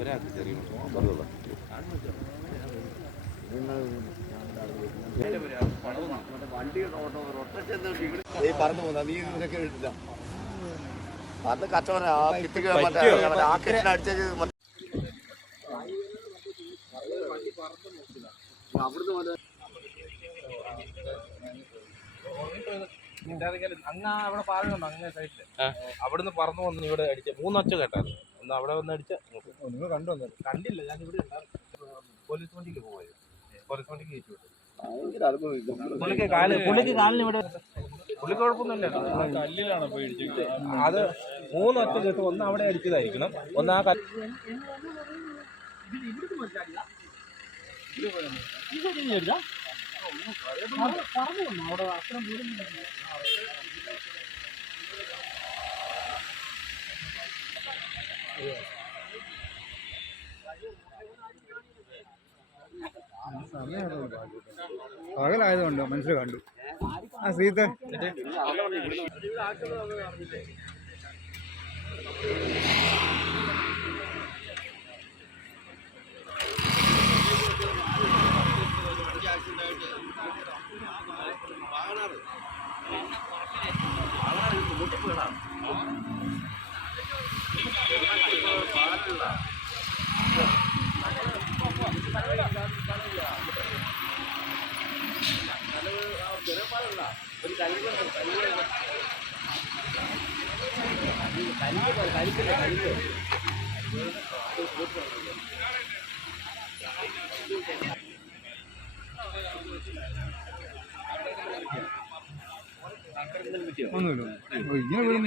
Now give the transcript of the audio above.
ഒരാൾക്ക് ചെറിയ പറഞ്ഞോളൂ. ഈ പറഞ്ഞു പോന്ന നീ ഇതിനൊക്കെ ഇട്ടില്ല അത് കച്ചവടം ആ കിറ്റിക്ക് ആ കെട്ടിനടിച്ചത് അങ്ങ് അവിടെ പാലുണ്ടോ അങ്ങേ സൈഡില് അവിടുന്ന് പറന്നു വന്ന് ഇവിടെ അടിച്ച 3 ഒച്ച കേട്ടായിരുന്നു. ഒന്ന് അവിടെ വന്ന് അടിച്ച നിങ്ങൾ കണ്ടു വന്നത് കണ്ടില്ല. ഞാൻ ഇവിടെ ഉണ്ടായിരുന്നു. പോലീസ് വണ്ടിക്ക് പോയത്. പോലീസ് വണ്ടിക്ക് കയറ്റി വിട്ടു. പുള്ളിക്ക് കാലിന് ഇവിടെ പുള്ളിക്ക് കുഴപ്പമൊന്നുമില്ല. കല്ലിലാണ് പോയി ഇടിച്ചത്. അത് 3 ഒച്ച കേട്ട് ഒന്ന് അവിടെ അടിച്ചതായിരിക്കണം. ഒന്ന് ആ പകലായതുകൊണ്ടോ മനസ്സിൽ കണ്ടു. ആ ശ്രീധ ഒന്നുമില്ല ഇങ്ങനെ